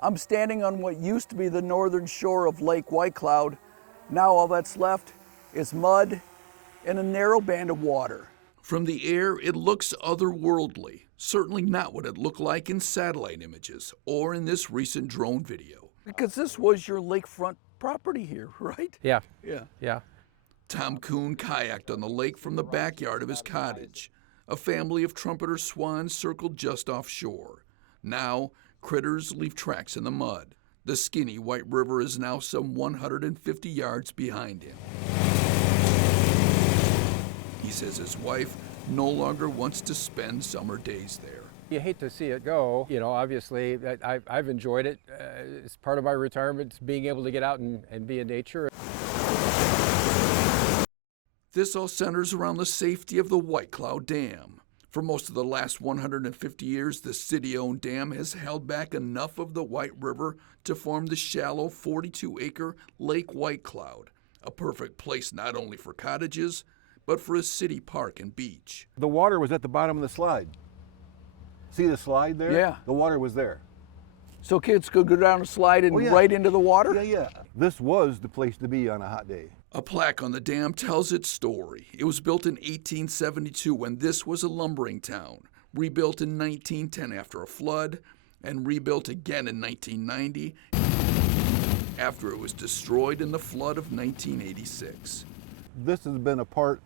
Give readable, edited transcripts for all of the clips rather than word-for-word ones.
I'm standing on what used to be the northern shore of Lake White Cloud. Now all that's left is mud and a narrow band of water. From the air, it looks otherworldly, certainly not what it looked like in satellite images or in this recent drone video. Because this was your lakefront property here, right? Yeah. Yeah. Yeah. Tom Kuhn kayaked on the lake from the backyard of his cottage. A family of trumpeter swans circled just offshore. Now, critters leave tracks in the mud. The skinny White River is now some 150 yards behind him. He says his wife no longer wants to spend summer days there. You hate to see it go. You know, obviously, I've enjoyed it. It's part of my retirement, being able to get out and be in nature. This all centers around the safety of the White Cloud Dam. For most of the last 150 years, the city-owned dam has held back enough of the White River to form the shallow 42-acre Lake White Cloud, a perfect place not only for cottages, but for a city park and beach. The water was at the bottom of the slide. See the slide there? Yeah. The water was there. So kids could go down a slide and right into the water? Yeah, yeah. This was the place to be on a hot day. A plaque on the dam tells its story. It was built in 1872 when this was a lumbering town, rebuilt in 1910 after a flood, and rebuilt again in 1990 after it was destroyed in the flood of 1986. This has been a part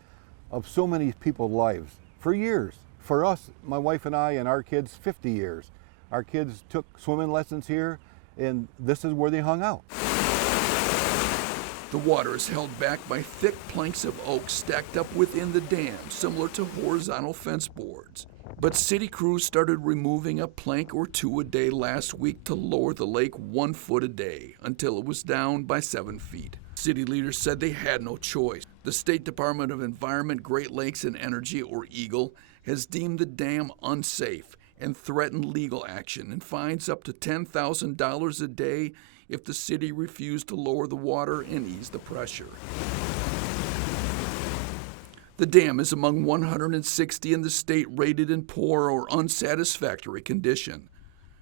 of so many people's lives for years. For us, my wife and I and our kids, 50 years. Our kids took swimming lessons here, and this is where they hung out. The water is held back by thick planks of oak stacked up within the dam, similar to horizontal fence boards. But city crews started removing a plank or two a day last week to lower the lake 1 foot a day until it was down by 7 feet. City leaders said they had no choice. The State Department of Environment, Great Lakes and Energy, or EGLE, has deemed the dam unsafe and threatened legal action and fines up to $10,000 a day if the city refused to lower the water and ease the pressure. The dam is among 160 in the state rated in poor or unsatisfactory condition.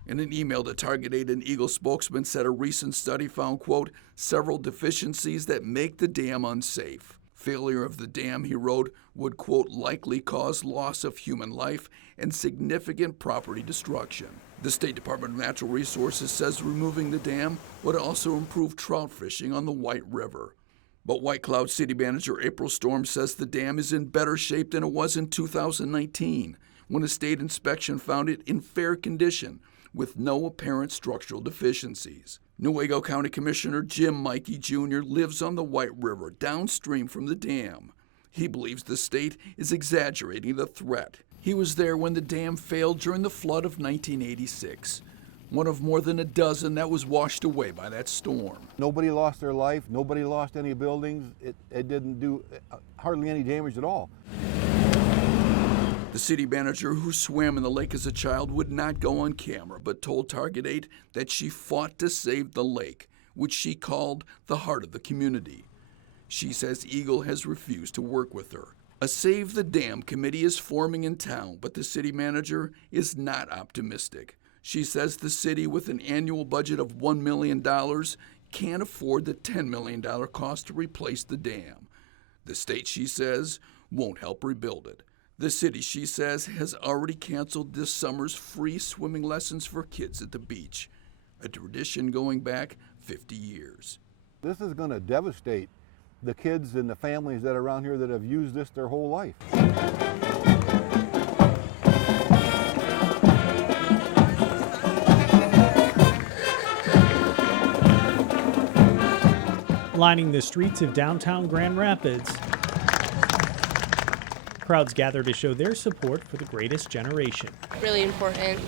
In an email to Target 8, an EGLE spokesman said a recent study found, quote, several deficiencies that make the dam unsafe. Failure of the dam, he wrote, would, quote, likely cause loss of human life and significant property destruction. The State Department of Natural Resources says removing the dam would also improve trout fishing on the White River. But White Cloud City Manager April Storm says the dam is in better shape than it was in 2019, when a state inspection found it in fair condition with no apparent structural deficiencies. Newaygo County Commissioner Jim Mikey Jr. lives on the White River, downstream from the dam. He believes the state is exaggerating the threat. He was there when the dam failed during the flood of 1986, one of more than a dozen that was washed away by that storm. Nobody lost their life. Nobody lost any buildings. It didn't do hardly any damage at all. The city manager who swam in the lake as a child would not go on camera, but told Target 8 that she fought to save the lake, which she called the heart of the community. She says EGLE has refused to work with her. A Save the Dam committee is forming in town, but the city manager is not optimistic. She says the city, with an annual budget of $1 million, can't afford the $10 million cost to replace the dam. The state, she says, won't help rebuild it. The city, she says, has already canceled this summer's free swimming lessons for kids at the beach, a tradition going back 50 years. This is going to devastate the kids and the families that are around here that have used this their whole life. Lining the streets of downtown Grand Rapids, crowds gather to show their support for the greatest generation. Really important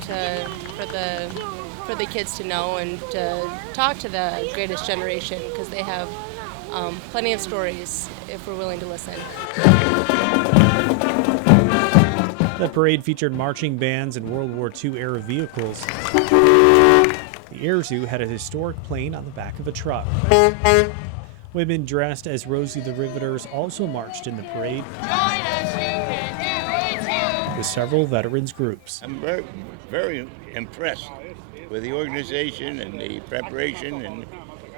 for the kids to know and to talk to the greatest generation, because they have plenty of stories if we're willing to listen. The parade featured marching bands and World War II era vehicles. The Air Zoo had a historic plane on the back of a truck. Women dressed as Rosie the Riveters also marched in the parade with several veterans groups. I'm very impressed with the organization and the preparation and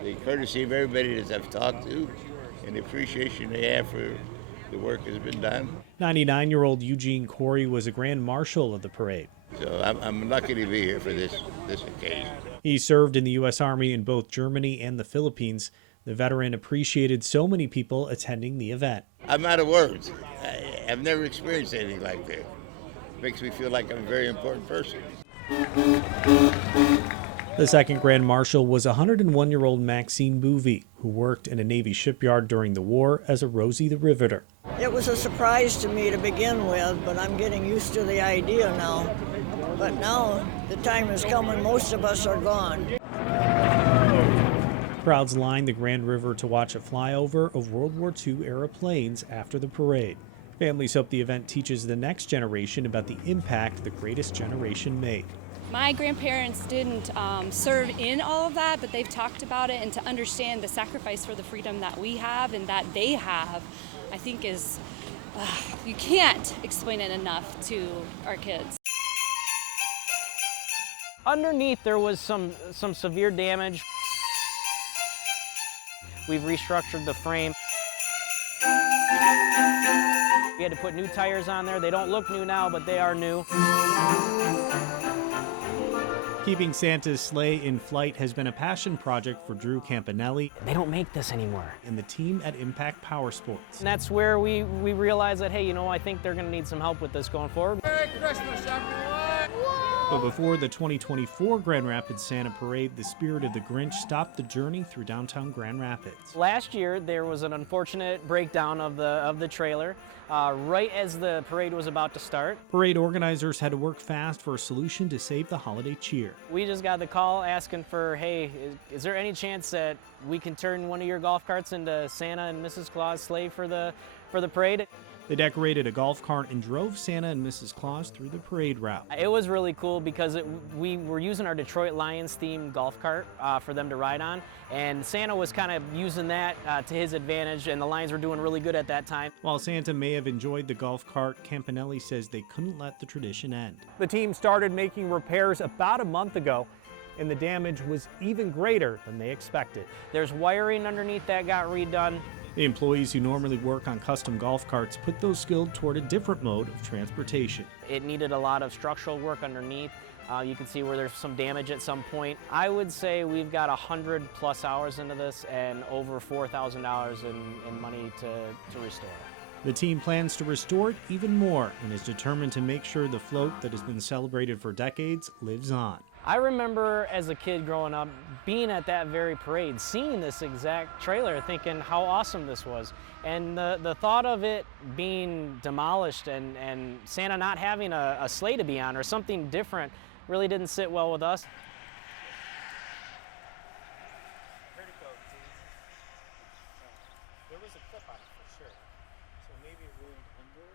the courtesy of everybody that I've talked to and the appreciation they have for the work that's been done. 99-year-old Eugene Corey was a grand marshal of the parade. So I'm lucky to be here for this occasion. He served in the U.S. Army in both Germany and the Philippines. The veteran appreciated so many people attending the event. I'm out of words. I've never experienced anything like that. It makes me feel like I'm a very important person. The second Grand Marshal was 101-year-old Maxine Bouvy, who worked in a Navy shipyard during the war as a Rosie the Riveter. It was a surprise to me to begin with, but I'm getting used to the idea now. But now the time has come when most of us are gone. Crowds lined the Grand River to watch a flyover of World War II-era planes after the parade. Families hope the event teaches the next generation about the impact the greatest generation made. My grandparents didn't serve in all of that, but they've talked about it, and to understand the sacrifice for the freedom that we have and that they have, I think is, you can't explain it enough to our kids. Underneath there was some severe damage. We've restructured the frame. We had to put new tires on there. They don't look new now, but they are new. Keeping Santa's sleigh in flight has been a passion project for Drew Campanelli. They don't make this anymore. And the team at Impact Power Sports. And that's where we realized that, hey, you know, I think they're going to need some help with this going forward. Merry Christmas, everyone! But before the 2024 Grand Rapids Santa Parade, the spirit of the Grinch stopped the journey through downtown Grand Rapids. Last year, there was an unfortunate breakdown of the trailer right as the parade was about to start. Parade organizers had to work fast for a solution to save the holiday cheer. We just got the call asking for, hey, is there any chance that we can turn one of your golf carts into Santa and Mrs. Claus sleigh for the parade? They decorated a golf cart and drove Santa and Mrs. Claus through the parade route. It was really cool because we were using our Detroit Lions themed golf cart for them to ride on, and Santa was kind of using that to his advantage, and the Lions were doing really good at that time. While Santa may have enjoyed the golf cart, Campanelli says they couldn't let the tradition end. The team started making repairs about a month ago, and the damage was even greater than they expected. There's wiring underneath that got redone. The employees who normally work on custom golf carts put those skills toward a different mode of transportation. It needed a lot of structural work underneath. You can see where there's some damage at some point. I would say we've got 100+ hours into this and over $4,000 in money to restore it. The team plans to restore it even more and is determined to make sure the float that has been celebrated for decades lives on. I remember as a kid growing up being at that very parade, seeing this exact trailer, thinking how awesome this was. And the thought of it being demolished and Santa not having a sleigh to be on or something different really didn't sit well with us. There was a clip on it for sure, so maybe it really